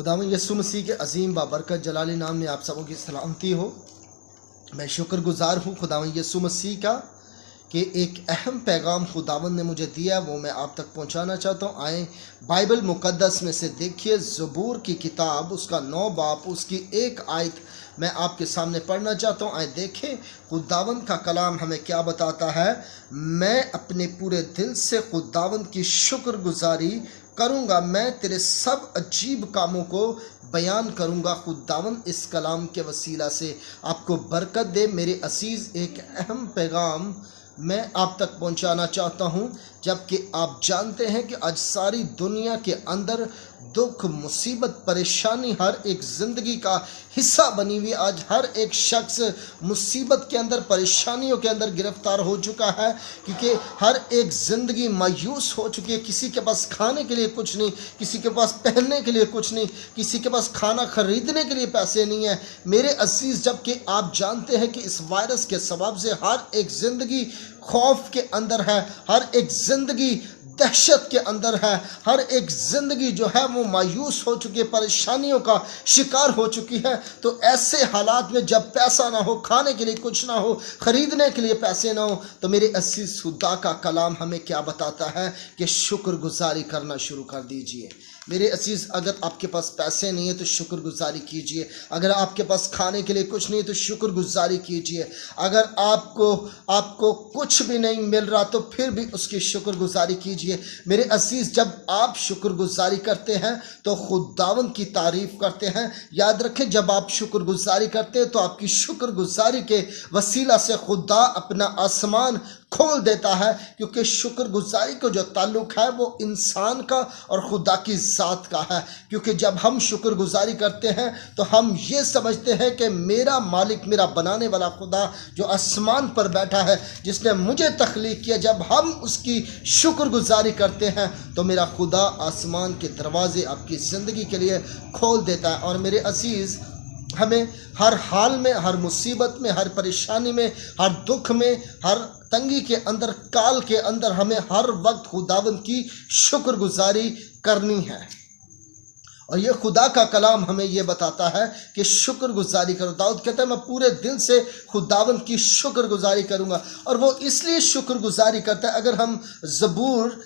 खुदावंद यीशु मसीह के अजीम बाबरकत जलाली नाम में आप सबों की सलामती हो। मैं शुक्रगुजार हूँ खुदावंद यीशु मसीह का कि एक अहम पैगाम खुदावंद ने मुझे दिया, वो मैं आप तक पहुँचाना चाहता हूँ। आए बाइबल मुकद्दस में से देखिए, ज़बूर की किताब उसका 9 बाब उसकी 1 आयत मैं आपके सामने पढ़ना चाहता हूँ। आए देखें खुदावंद का कलाम हमें क्या बताता है। मैं अपने पूरे दिल से खुदावंद की शुक्रगुजारी करूँगा, मैं तेरे सब अजीब कामों को बयान करूँगा। खुदावंद इस कलाम के वसीला से आपको बरकत दे। मेरे असीज़, एक अहम पैगाम मैं आप तक पहुंचाना चाहता हूं, जबकि आप जानते हैं कि आज सारी दुनिया के अंदर दुख, मुसीबत, परेशानी हर एक ज़िंदगी का हिस्सा बनी हुई। आज हर एक शख्स मुसीबत के अंदर, परेशानियों के अंदर गिरफ्तार हो चुका है, क्योंकि हर एक ज़िंदगी मायूस हो चुकी है। किसी के पास खाने के लिए कुछ नहीं, किसी के पास पहनने के लिए कुछ नहीं, किसी के पास खाना खरीदने के लिए पैसे नहीं है। मेरे अजीज़, जबकि आप जानते हैं कि इस वायरस के सबब से हर एक ज़िंदगी खौफ के अंदर है, हर एक ज़िंदगी दहशत के अंदर है, हर एक ज़िंदगी जो है वो मायूस हो चुकी है, परेशानियों का शिकार हो चुकी है। तो ऐसे हालात में जब पैसा ना हो, खाने के लिए कुछ ना हो, खरीदने के लिए पैसे ना हो, तो मेरे असीस खुदा का कलाम हमें क्या बताता है कि शुक्रगुजारी करना शुरू कर दीजिए। मेरे अजीज़, अगर आपके पास पैसे नहीं है तो शुक्रगुजारी कीजिए। अगर आपके पास खाने के लिए कुछ नहीं है तो शुक्रगुजारी कीजिए। अगर आपको कुछ भी नहीं मिल रहा तो फिर भी उसकी शुक्रगुजारी कीजिए। मेरे अजीज़, जब आप शुक्रगुजारी करते हैं तो खुदावंद की तारीफ करते हैं। याद रखें, जब आप शुक्रगुजारी करते हैं तो आपकी शुक्रगुजारी के वसीला से खुदा अपना आसमान खोल देता है, क्योंकि शुक्रगुजारी को जो ताल्लुक है वो इंसान का और खुदा की ज़ात का है। क्योंकि जब हम शुक्रगुजारी करते हैं तो हम ये समझते हैं कि मेरा मालिक, मेरा बनाने वाला खुदा जो आसमान पर बैठा है, जिसने मुझे तख्लीक किया, जब हम उसकी शुक्रगुजारी करते हैं तो मेरा खुदा आसमान के दरवाजे आपकी ज़िंदगी के लिए खोल देता है। और मेरे अजीज़, हमें हर हाल में, हर मुसीबत में, हर परेशानी में, हर दुख में, हर तंगी के अंदर, काल के अंदर हमें हर वक्त खुदावंद की शुक्रगुजारी करनी है। और ये खुदा का कलाम हमें ये बताता है कि शुक्रगुजारी करो। दाऊद कहता है मैं पूरे दिल से खुदावंद की शुक्रगुजारी करूँगा। और वो इसलिए शुक्रगुजारी करता है। अगर हम ज़बूर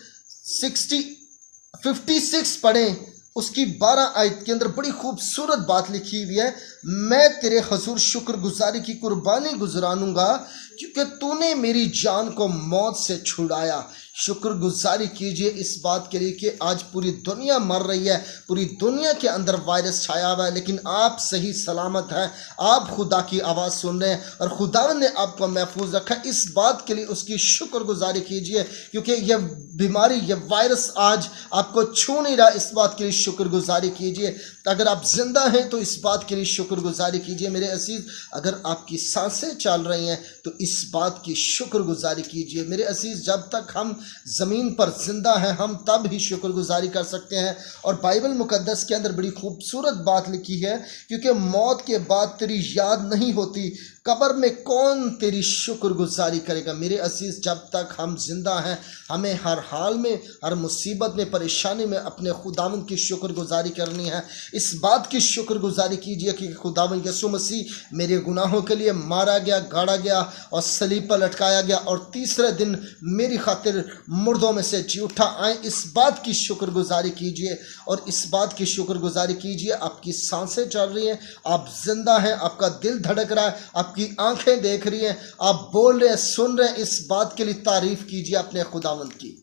56 पढ़ें, उसकी 12 आयत के अंदर बड़ी खूबसूरत बात लिखी हुई है। मैं तेरे हजूर शुक्रगुजारी की कुर्बानी गुजरानूंगा, क्योंकि तूने मेरी जान को मौत से छुड़ाया। शुक्रगुजारी कीजिए इस बात के लिए कि आज पूरी दुनिया मर रही है, पूरी दुनिया के अंदर वायरस छाया हुआ है, लेकिन आप सही सलामत हैं। आप खुदा की आवाज़ सुन रहे हैं और खुदावंद ने आपको महफूज रखा। इस बात के लिए उसकी शुक्रगुजारी कीजिए, क्योंकि यह बीमारी, यह वायरस आज आपको छू नहीं रहा। इस बात के लिए शुक्रगुजारी कीजिए। अगर आप जिंदा हैं तो इस बात के लिए शुक्रगुजारी कीजिए। मेरे अजीज़, अगर आपकी सांसें चल रही हैं तो इस बात की शुक्रगुजारी कीजिए। मेरे अजीज़, जब तक हम ज़मीन पर जिंदा हैं हम तब ही शुक्रगुजारी कर सकते हैं। और बाइबल मुकद्दस के अंदर बड़ी खूबसूरत बात लिखी है, क्योंकि मौत के बाद तेरी याद नहीं होती, कब्र में कौन तेरी शुक्रगुजारी करेगा। मेरे अजीज़, जब तक हम जिंदा हैं हमें हर हाल में, हर मुसीबत में, परेशानी में अपने खुदावंद की शुक्रगुजारी करनी है। इस बात की शुक्रगुजारी कीजिए कि खुदावंद यीशु मसीह मेरे गुनाहों के लिए मारा गया, गाड़ा गया और सलीब पर लटकाया गया, और तीसरे दिन मेरी खातिर मुर्दों में से जी उठा। आए इस बात की शुक्रगुजारी कीजिए। और इस बात की शुक्रगुजारी कीजिए, आपकी सांसें चल रही हैं, आप जिंदा हैं, आपका दिल धड़क रहा है, आपकी आंखें देख रही हैं, आप बोल रहे हैं, सुन रहे हैं। इस बात के लिए तारीफ कीजिए अपने खुदावंद की।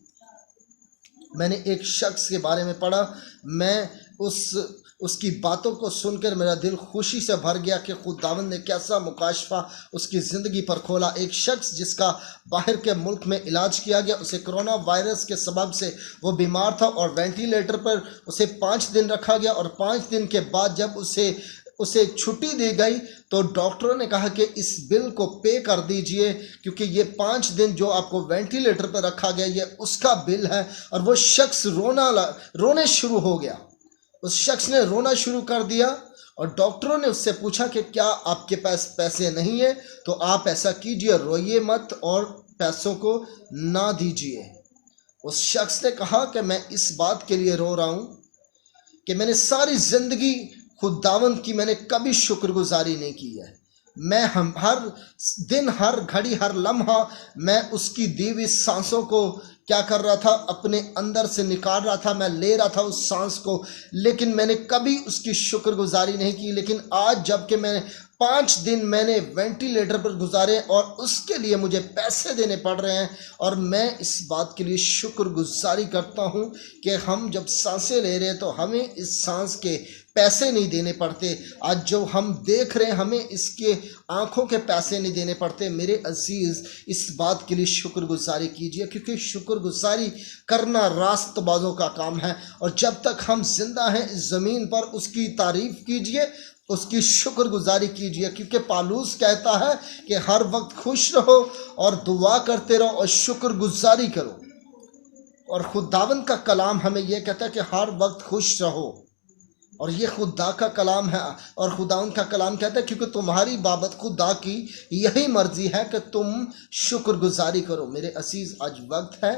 मैंने एक शख्स के बारे में पढ़ा, मैं उसकी बातों को सुनकर मेरा दिल खुशी से भर गया कि खुदावंद ने कैसा मुकाशफा उसकी ज़िंदगी पर खोला। एक शख्स जिसका बाहर के मुल्क में इलाज किया गया, उसे कोरोना वायरस के सबब से वो बीमार था और वेंटिलेटर पर उसे 5 दिन रखा गया। और 5 दिन के बाद जब उसे छुट्टी दी गई तो डॉक्टरों ने कहा कि इस बिल को पे कर दीजिए, क्योंकि ये 5 दिन जो आपको वेंटिलेटर पर रखा गया ये उसका बिल है। और वो शख्स रोने शुरू हो गया। उस शख्स ने रोना शुरू कर दिया और डॉक्टरों ने उससे पूछा कि क्या आपके पास पैसे नहीं है, तो आप ऐसा कीजिए, रोइए मत और पैसों को ना दीजिए। उस शख्स ने कहा कि मैं इस बात के लिए रो रहा हूँ कि मैंने सारी ज़िंदगी खुदावंद की मैंने कभी शुक्रगुजारी नहीं की है। मैं हम हर दिन, हर घड़ी, हर लम्हा मैं उसकी दी हुई सांसों को क्या कर रहा था, अपने अंदर से निकाल रहा था, मैं ले रहा था उस सांस को, लेकिन मैंने कभी उसकी शुक्रगुजारी नहीं की। लेकिन आज जबकि मैं 5 दिन मैंने वेंटिलेटर पर गुजारे और उसके लिए मुझे पैसे देने पड़ रहे हैं, और मैं इस बात के लिए शुक्रगुजारी करता हूं कि हम जब सांसें ले रहे हैं तो हमें इस सांस के पैसे नहीं देने पड़ते। आज जो हम देख रहे हैं हमें इसके आंखों के पैसे नहीं देने पड़ते। मेरे अजीज़, इस बात के लिए शुक्रगुजारी कीजिए, क्योंकि शुक्रगुजारी करना रास्तबाजों का काम है। और जब तक हम जिंदा हैं इस ज़मीन पर, उसकी तारीफ़ कीजिए, उसकी शुक्रगुजारी कीजिए, क्योंकि पालूस कहता है कि हर वक्त खुश रहो और दुआ करते रहो और शुक्रगुजारी करो। और खुदावंद का कलाम हमें यह कहता है कि हर वक्त खुश रहो, और ये खुदा का कलाम है। और खुदावंद का कलाम कहता है क्योंकि तुम्हारी बाबत खुदा की यही मर्जी है कि तुम शुक्रगुजारी करो। मेरे अजीज़, आज वक्त है,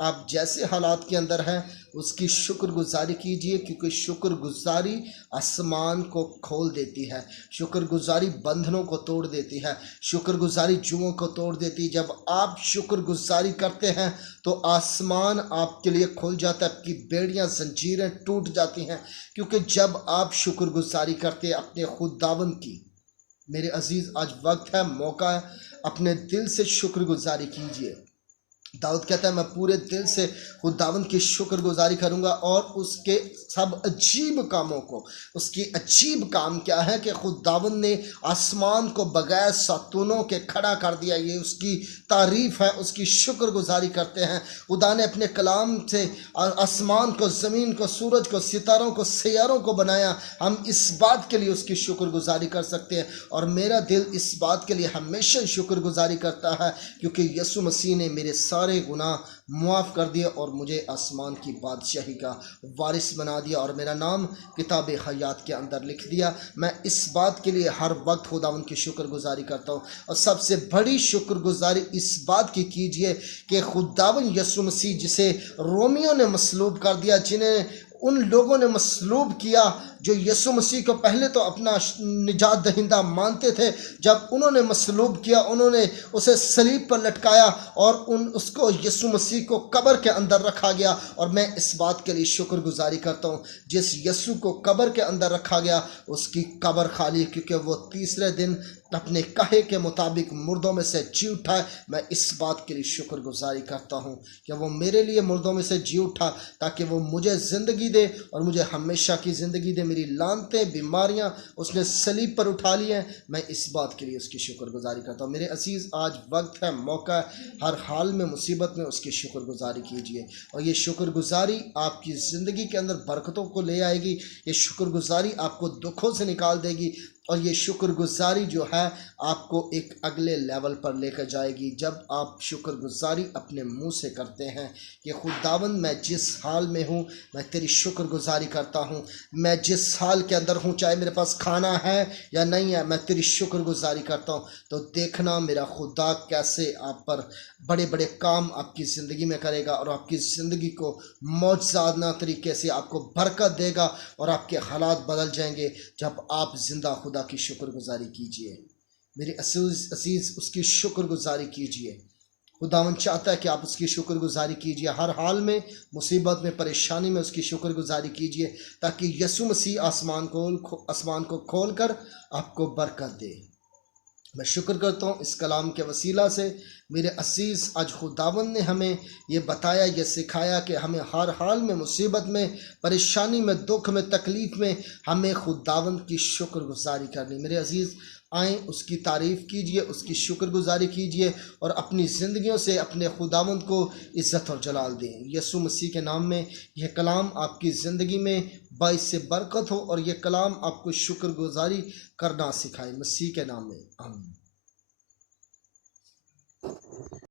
आप जैसे हालात के अंदर हैं उसकी शुक्रगुजारी कीजिए, क्योंकि शुक्रगुजारी आसमान को खोल देती है, शुक्रगुजारी बंधनों को तोड़ देती है, शुक्रगुजारी जुओं को तोड़ देती है। जब आप शुक्रगुजारी करते हैं तो आसमान आपके लिए खुल जाता है, आपकी बेड़ियां, जंजीरें टूट जाती हैं, क्योंकि जब आप शुक्रगुजारी करते हैं अपने खुदावंद की। मेरे अजीज़, आज वक्त है, मौका है, अपने दिल से शुक्रगुजारी कीजिए। दाऊद कहता है मैं पूरे दिल से खुदावंद की शुक्रगुजारी करूंगा, और उसके सब अजीब कामों को, उसकी अजीब काम क्या है कि खुदावंद ने आसमान को बगैर सतूनों के खड़ा कर दिया। ये उसकी तारीफ है, उसकी शुक्रगुजारी करते हैं। खुदा ने अपने कलाम से आसमान को, ज़मीन को, सूरज को, सितारों को, सैयारों को बनाया। हम इस बात के लिए उसकी शुक्रगुजारी कर सकते हैं, और मेरा दिल इस बात के लिए हमेशा शुक्रगुजारी करता है, क्योंकि यीशु मसीह ने मेरे सारे गुनाह मुआफ़ कर दिए और मुझे आसमान की बादशाही का वारिस बना दिया, और मेरा नाम किताब हयात के अंदर लिख दिया। मैं इस बात के लिए हर वक्त खुदावंद की शुक्रगुजारी करता हूँ। और सबसे बड़ी शुक्रगुजारी इस बात की कीजिए कि खुदावंद यीशु मसीह, जिसे रोमियों ने मसलूब कर दिया, जिन्हें उन लोगों ने मसलूब किया जो यीशु मसीह को पहले तो अपना निजात दहिंदा मानते थे, जब उन्होंने मसलूब किया, उन्होंने उसे सलीब पर लटकाया और उसको यीशु मसीह को कब्र के अंदर रखा गया। और मैं इस बात के लिए शुक्रगुजारी करता हूँ, जिस यीशु को कब्र के अंदर रखा गया उसकी कब्र खाली, क्योंकि वो तीसरे दिन अपने कहे के मुताबिक मुर्दों में से जी उठा है। मैं इस बात के लिए शुक्रगुजारी करता हूँ कि वो मेरे लिए मुर्दों में से जी उठा, ताकि वो मुझे ज़िंदगी दे और मुझे हमेशा की ज़िंदगी दे। मेरी लानतें, बीमारियाँ उसने सलीब पर उठा ली हैं। मैं इस बात के लिए उसकी शुक्रगुजारी करता हूँ। मेरे अजीज़, आज वक्त है, मौका है, हर हाल में, मुसीबत में उसकी शुक्रगुजारी कीजिए, और ये शुक्रगुजारी आपकी ज़िंदगी के अंदर बरकतों को ले आएगी। ये शुक्रगुजारी आपको दुखों से निकाल देगी, और ये शुक्रगुजारी जो है आपको एक अगले लेवल पर लेकर जाएगी। जब आप शुक्रगुजारी अपने मुंह से करते हैं कि खुदावंद, मैं जिस हाल में हूँ मैं तेरी शुक्रगुजारी करता हूँ, मैं जिस हाल के अंदर हूँ, चाहे मेरे पास खाना है या नहीं है, मैं तेरी शुक्रगुजारी करता हूँ, तो देखना मेरा खुदा कैसे आप पर बड़े बड़े काम आपकी ज़िंदगी में करेगा, और आपकी ज़िंदगी को मौजज़ाना तरीके से आपको बरकत देगा, और आपके हालात बदल जाएंगे जब आप ज़िंदा खुदा की शुक्रगुजारी कीजिए। मेरे असीज़, उसकी शुक्रगुजारी कीजिए। खुदावंद चाहता है कि आप उसकी शुक्रगुजारी कीजिए, हर हाल में, मुसीबत में, परेशानी में उसकी शुक्रगुजारी कीजिए, ताकि यीशु मसीह आसमान को खोल कर आपको बरकत दे। मैं शुक्र करता हूँ इस कलाम के वसीला से। मेरे असीज़, आज खुदावंद ने हमें ये बताया, ये सिखाया कि हमें हर हाल में, मुसीबत में, परेशानी में, दुख में, तकलीफ़ में हमें खुदावंद की शुक्रगुजारी करनी। मेरे अजीज़, आएँ, उसकी तारीफ़ कीजिए, उसकी शुक्रगुजारी कीजिए, और अपनी ज़िंदगियों से अपने खुदावंद को इज़्ज़त और जलाल दें। यीशु मसीह के नाम में यह कलाम आपकी ज़िंदगी में बाइस से बरकत हो, और ये कलाम आपको शुक्रगुजारी करना सिखाए। मसीह के नाम में आमीन।